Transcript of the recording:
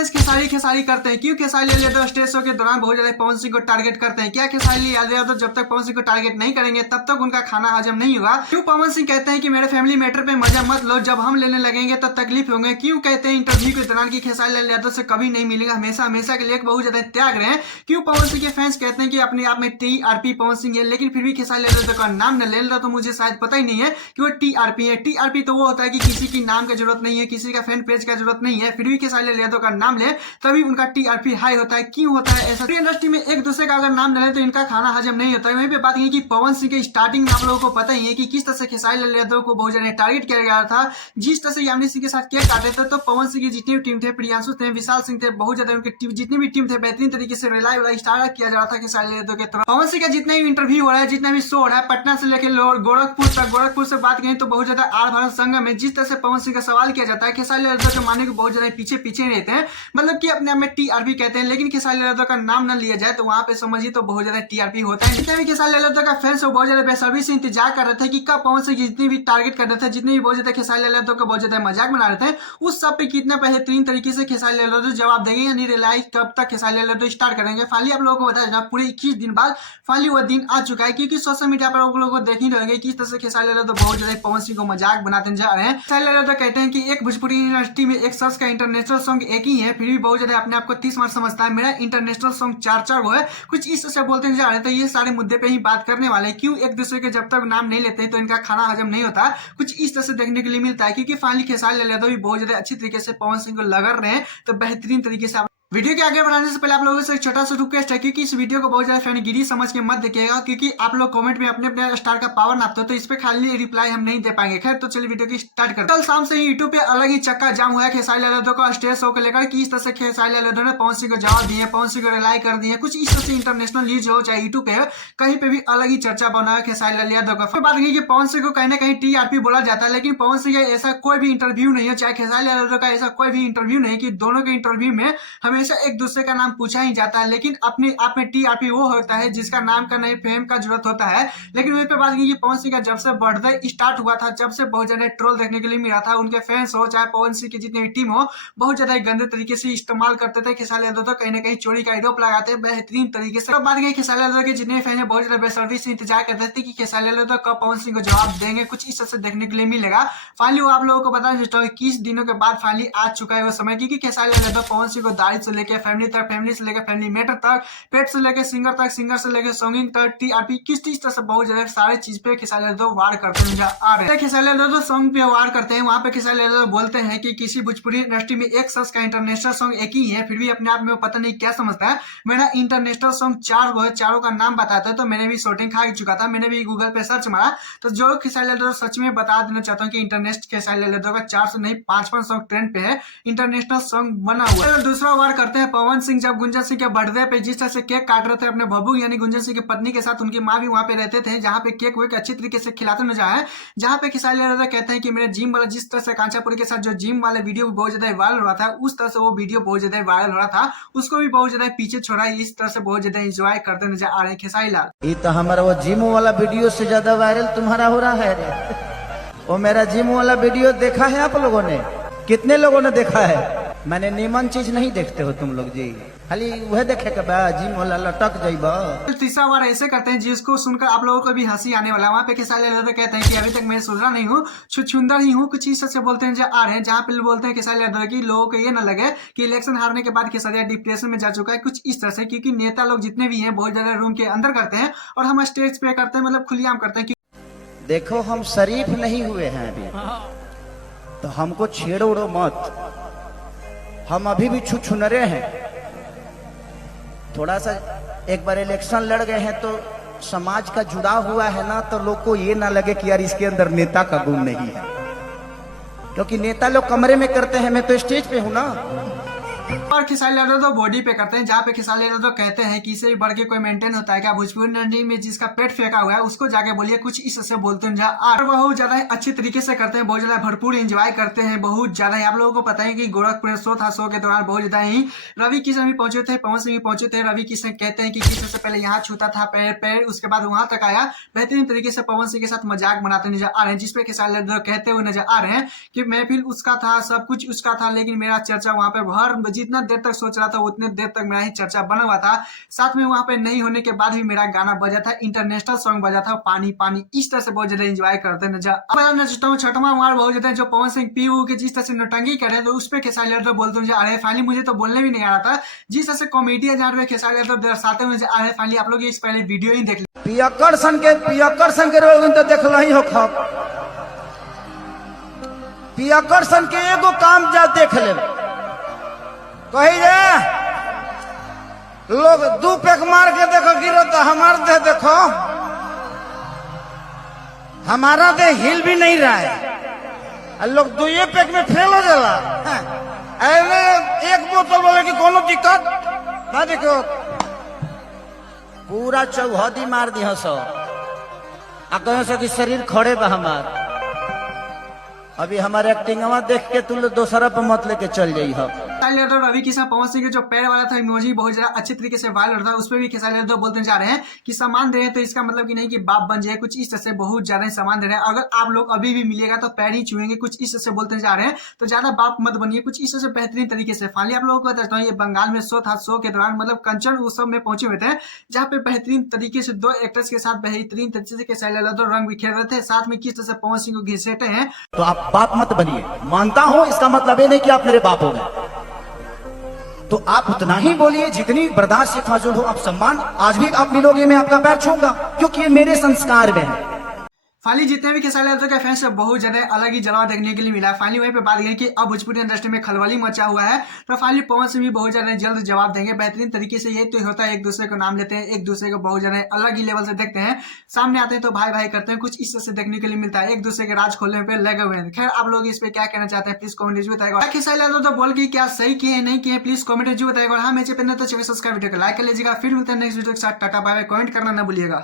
Fans Khesari Khesari करते हैं। क्यों खेसारी लाल यादव स्टेज शो के दौरान बहुत ज्यादा पवन सिंह को टारगेट करते हैं? क्या खेसारी लाल यादव जब तक पवन सिंह को टारगेट नहीं करेंगे तब तक उनका खाना हजम नहीं होगा? क्यों पवन सिंह कहते हैं कि मेरे फैमिली मैटर पे मजा मत लो, जब हम लेने लगेंगे तब तकलीफ होंगे? क्यों कहते हैं इंटरव्यू के दौरान कि खेसारी लाल यादव से कभी नहीं मिलेगा, हमेशा हमेशा के लिए बहुत ज्यादा त्याग रहे हैं? क्यों पवन सिंह के फैंस कहते हैं कि अपने आप में टीआरपी पवन सिंह है, लेकिन फिर भी खेसारी लाल यादव का नाम न ले लो तो मुझे शायद पता ही नहीं है कि वो टीआरपी है। टीआरपी तो वो होता है कि किसी की नाम की जरूरत नहीं है, किसी का फैन पेज का जरूरत नहीं है, फिर भी खेसारी लाल यादव का नाम ले तभी उनका टीआरपी हाई होता है। क्यों होता है ऐसा? इंडस्ट्री में एक दूसरे का अगर नाम ले तो इनका खाना हजम नहीं होता है। वहीं पे बात की कि पवन सिंह के स्टार्टिंग में आप लोगों को पता ही है कि किस तरह से खेसारी लाल यादव को बहुत ज्यादा टारगेट किया गया था। जिस तरह से यामिनी सिंह के साथ केक काटे थे तो पवन सिंह की जितनी भी टीम थे, प्रियांशु थे, विशाल सिंह थे, बहुत ज्यादा उनकी टीम जितनी भी टीम थे बेहतरीन तरीके से रिलाई वाला स्टार्ट किया जा रहा था खेसारी लाल यादव के तरफ। पवन सिंह का जितना भी इंटरव्यू हो रहा है, जितना भी शो हो रहा है, पटना से लेकर गोरखपुर तक, गोरखपुर से बात करें तो बहुत ज्यादा आर भारत संगम में जिस तरह से पवन सिंह का सवाल किया जाता है, खेसारी लाल यादव के मानने को बहुत ज्यादा पीछे पीछे रहते हैं, मतलब कि अपने आप में टीआरपी कहते हैं। लेकिन खेसारी लाल यादव का नाम न लिया जाए तो वहां पे समझिए तो बहुत ज्यादा टीआरपी होता है। जितने भी खेसारी लाल यादव का फैंस बहुत ज्यादा बेसब्री से इंतजार कर रहे थे कि कब पवन सिंह जितनी भी टारगेट कर रहे थे, जितने भी बहुत ज्यादा खेसारी लाल यादव का बहुत ज्यादा मजाक बना रहे थे, उस सब पे कितने बेहतरीन तरीके से खेसारी लाल यादव जवाब देंगे या नहीं रियलाइज कब तक खेसारी लाल यादव स्टार्ट करेंगे। फाइनली आप लोगों को बताया जाए पूरे 21 दिन बाद फाइनली वो दिन आ चुका है, क्योंकि सोशल मीडिया पर आप लोगों को देख ही रहेंगे किस तरह से खेसारी लाल यादव बहुत ज्यादा पवन सिंह को मजाक बनाते जा रहे हैं। खेसारी लाल यादव कहते हैं कि एक भोजपुरी यूनिवर्सिटी में एक शख्स का इंटरनेशनल सॉन्ग एक ही है, फिर भी बहुत ज्यादा अपने आप को 30 मार समझता है, मेरा इंटरनेशनल सॉन्ग 4 वो है। कुछ इस तरह से बोलते जा रहे हैं। तो ये सारे मुद्दे पे ही बात करने वाले हैं। क्यों एक दूसरे के जब तक नाम नहीं लेते हैं तो इनका खाना हजम नहीं होता, कुछ इस तरह से देखने के लिए मिलता है। क्योंकि फाइनली खेसारी लाल यादव भी बहुत ज्यादा अच्छी तरीके से पवन सिंह को लगा रहे हैं। तो बेहतरीन तरीके से वीडियो के आगे बढ़ाने से पहले आप लोगों से एक छोटा सा रिक्वेस्ट है, क्योंकि इस वीडियो को बहुत ज्यादा फैनगिरी समझ के मत देखिएगा, क्योंकि आप लोग कमेंट में अपने अपने स्टार का पावर नापते हो तो इस पे खाली रिप्लाई हम नहीं दे पाएंगे। खैर तो चलिए वीडियो की स्टार्ट करते हैं। कल शाम से ही यूट्यूब पे अलग ही चक्का जाम हुआ है खेसारी लाल यादव का स्टेज शो को लेकर, कि इस तरह से खेसारी लाल यादव ने पवन सिंह को जवाब दिए, पवन सिंह को रिलाई कर दिए। कुछ इस तरह से इंटरनेशनल न्यूज हो चाहे यूट्यूब पे कहीं पे भी अलग ही चर्चा बना है खेसारी लाल यादव का। फिर बात की कि पवन सिंह को कहीं ना कहीं टीआरपी बोला जाता है, लेकिन पवन सिंह का ऐसा कोई भी इंटरव्यू नहीं है, चाहे खेसारी लाल यादव का ऐसा कोई भी इंटरव्यू नहीं कि दोनों के इंटरव्यू में हमेशा एक दूसरे का नाम पूछा ही जाता है। लेकिन अपने आप में टीआरपी वो होता है जिसका नाम का नहीं फेम का जरूरत होता है। लेकिन वहीं पे बात की कि पवन सिंह का जब से बर्थडे स्टार्ट हुआ था, जब से बहुत ज्यादा ट्रोल देखने के लिए मिला था। उनके फैंस हो चाहे पवन सिंह की जितनी भी टीम हो, बहुत ज्यादा गंदे तरीके से इस्तेमाल करते थे खेसारी यादव, तो कहीं ना कहीं चोरी का आरोप लगाते हैं बेहतरीन तरीके से। बात की खेसारी यादव के जितने फैन है बहुत ज्यादा बेसब्री से इंतजार करते थे कि खेसारी यादव कब पवन सिंह को जवाब देंगे, कुछ इस तरह से देखने के लिए मिलेगा। फाइनली वो आप लोगों को बता दें 21 दिनों के बाद फाइनली आ चुका है वो समय, क्योंकि खेसारी लाल यादव पवन सिंह को दाढ़ी से लेकर फैमिली तक, फैमिली से लेकर फैमिली मैटर तक, पेट से लेकर सिंगर तक, सिंगर से लेकर सॉन्गिंग तक, टीआरपी किस तरह से बहुत ज्यादा सारे चीज पे खेसारी लाल यादव वार करते हैं आ रहे हैं। खेसारी लाल यादव सॉन्ग पे वार करते हैं, वहां पे खेसारी लाल यादव बोलते हैं कि किसी भोजपुरी इंडस्ट्री में एक शख्स का इंटरनेशनल सॉन्ग एक ही है, फिर भी अपने आप में वो पता नहीं क्या समझता है, मेरा इंटरनेशनल सॉन्ग 4 वो है, चारों का नाम बताता है। तो मैंने भी शॉटिंग खा चुका था, मैंने भी गूगल पे सर्च मारा, तो जो खेसारी लाल यादव सच में बता देना चाहता हूँ कि इंटरनेशनल खेसारी लाल यादव का 4 से नहीं 5 सॉन्ग ट्रेंड पे है, इंटरनेशनल सॉन्ग बना हुआ है। दूसरा वार करते हैं पवन सिंह, जब गुंजन सिंह के बर्थडे पे जिस तरह से केक काट रहे थे अपने बब्बू यानी गुंजन सिंह की पत्नी के साथ, उनकी माँ भी वहां पे रहते थे, जहाँ पे केक वेक अच्छी तरीके से खिलाते नजर आए। जहाँ पे खेसारी लाल यादव कहते हैं कि मेरे जिम वाला, जिस तरह से कांचापुरी के साथ जो जिम वाले वीडियो बहुत ज्यादा वायरल हो रहा था, उस तरह से वो वीडियो बहुत ज्यादा वायरल हो रहा था, उसको भी बहुत ज्यादा पीछे छोड़ा। इस तरह से बहुत ज्यादा एंजॉय करते नजर आ रहे हैं खेसारी लाल। ये तो हमारा वो जिम वाला वीडियो से ज्यादा वायरल तुम्हारा हो रहा है। वो मेरा जिम वाला वीडियो देखा है आप लोगों ने? कितने लोगों ने देखा है? मैंने नीमन चीज नहीं देखते हो तुम लोग जी, खाली वह देखे के जिम वाला लटक जाइबा। तीसरा बार ऐसे करते हैं जिसको सुनकर आप लोगों को भी हंसी आने वाला है। वहाँ पे खेसारी लाल यादव कहते हैं कि अभी तक मैं सुधरा नहीं हूँ, छुछुंदर ही हूँ, कुछ इस तरह से बोलते हैं आ रहे हैं। जहाँ पे बोलते हैं खेसारी लाल यादव की लोगों को ये ना लगे कि इलेक्शन हारने के बाद खेसारी डिप्रेशन में जा चुका है, कुछ इस तरह से। क्योंकि नेता लोग जितने भी हैं बहुत ज्यादा रूम के अंदर करते हैं और हम स्टेज पे करते हैं, मतलब खुलेआम करते हैं। देखो हम शरीफ नहीं हुए हैं अभी, तो हमको छेड़ो उड़ो मत, हम अभी भी छुछुनरे हैं। थोड़ा सा एक बार इलेक्शन लड़ गए हैं तो समाज का जुड़ाव हुआ है ना, तो लोग को ये ना लगे कि यार इसके अंदर नेता का गुण नहीं है, क्योंकि नेता लोग कमरे में करते हैं, मैं तो स्टेज पे हूं ना। और खेसारी लाल यादव बॉडी पे करते हैं, जहाँ पे खेसारी लाल यादव कहते हैं कि इसे भी बढ़ के कोई मेंटेन होता है क्या? भोजपुरी इंडस्ट्री में जिसका पेट फेंका हुआ है उसको जाके बोलिए, कुछ इस से बोलते हैं। और बहुत ज्यादा अच्छी तरीके से करते हैं, बहुत ज्यादा भरपूर एंजॉय करते हैं, बहुत ज्यादा। आप लोगों को पता है कि गोरखपुर शो था, शो के दौरान बहुत ज्यादा ही रवि किशन भी पहुंचे थे, पवन सिंह भी पहुंचे थे। रवि किशन कहते हैं कि किसी से पहले यहाँ छूता था पैर पैर, उसके बाद वहां तक आया। बेहतरीन तरीके से पवन सिंह के साथ मजाक बनाते नजर आ रहे हैं, जिसपे खेसारी लाल यादव कहते हुए नजर आ रहे हैं कि महफिल उसका था, सब कुछ उसका था, लेकिन मेरा चर्चा वहां पे हर जितना जितना देर तक सोच रहा था उतने देर तक मेरा ही चर्चा बना हुआ था। साथ में वहां पे नहीं होने के बाद भी मेरा गाना बजा था, इंटरनेशनल सॉन्ग बजा था, पानी पानी, इस तरह से बहुत ज्यादा एंजॉय करते नजर। अब मैं नचता हूँ छठवां मार बहुत ज्यादा, जो पवन सिंह पी के जिस तरह से नौटंकी करे तो उस पर खेसारी लाल बोलते मुझे अरे फाइनली मुझे तो बोलने भी नहीं आ रहा था, जिस तरह से कॉमेडी जहाँ पे खेसारी लाल दर्शाते मुझे अरे फाइनली आप लोग इस पहले वीडियो ही देख पियक्कड़ सन के रोल तो देखल ही हो खब। पियक्कड़ सन के एगो काम जा देख ले, कही जे लोग दू पैक मार के देखो गिरो तो हमार देह देखो, हमारा देह हिल भी नहीं रहा है, लोग दो ये पैक में फेल हो जाला। एक बोतल बोले कि कोनो दिक्कत ना, देखो पूरा चौहदी मार दी सो आ कहो सो कि शरीर खड़े बा हमार। अभी हमारे एक्टिंगवा देख के तुम लोग दूसरा पर मत लेके चल जाई हो। रवि किशन पवन सिंह के जो पैर वाला था इमोजी बहुत ज्यादा अच्छे तरीके से वायरल था, उस पर भी खेसारी लाल बोलते जा रहे हैं कि सामान दे रहे हैं तो इसका मतलब कि नहीं कि बाप बन जाए, कुछ इस तरह से बहुत ज्यादा सामान दे रहे हैं, अगर आप लोग अभी भी मिलेगा तो पैर ही छुएंगे, कुछ इस तरह से बोलते जा रहे हैं, तो ज्यादा बाप मत बनिए, कुछ इस तरह से बेहतरीन तरीके से। फाइनली आप लोगों को बताता हूँ ये बंगाल में शो था, शो के दौरान मतलब कंचन उत्सव में पहुंचे हुए थे, जहाँ पे बेहतरीन तरीके से दो एक्टर्स के साथ बेहतरीन तरीके से खेसारी लाल रंग बिखेर रहे थे, साथ में किस तरह से पवन सिंह को घिसेटे हैं। तो आप बाप मत बनिए, मानता हूं इसका मतलब ये नहीं कि आप मेरे बाप हो गए, तो आप उतना ही बोलिए जितनी बर्दाश्त से फाजुल हो। आप सम्मान आज भी आप मिलोगे, मैं आपका पैर छूंगा क्योंकि ये मेरे संस्कार में है। फाइनली जितने भी खेसारी लाल के फैंस से बहुत ज्यादा अलग ही जलवा देखने के लिए मिला। फाइनली वहीं पे बात करें कि अब भोजपुरी इंडस्ट्री में खलबली मचा हुआ है, तो फाइनली पवन सिंह भी बहुत ज्यादा जल्द जवाब देंगे बेहतरीन तरीके से। ये तो होता है एक दूसरे को नाम लेते हैं, एक दूसरे को बहुत ज्यादा अलग ही लेवल से देखते हैं, सामने आते हैं तो भाई भाई करते हैं, कुछ इस तरह से देखने के लिए मिलता है, एक दूसरे के राज खोलने पे लगे हुए हैं। खैर आप लोग इस पे क्या कहना चाहते हैं प्लीज कॉमेंट में बताएगा। खेसारी लाल तो बोल के क्या सही किए नहीं किए प्लीज कॉमेंट में बताएगा। हाँ मैं चैनल तो चैनल सब्सक्राइब वीडियो को लाइक कर लीजिएगा। फिर मिलते हैं नेक्स्ट वीडियो के साथ, टाटा बाय बाय, कमेंट करना ना भूलिएगा।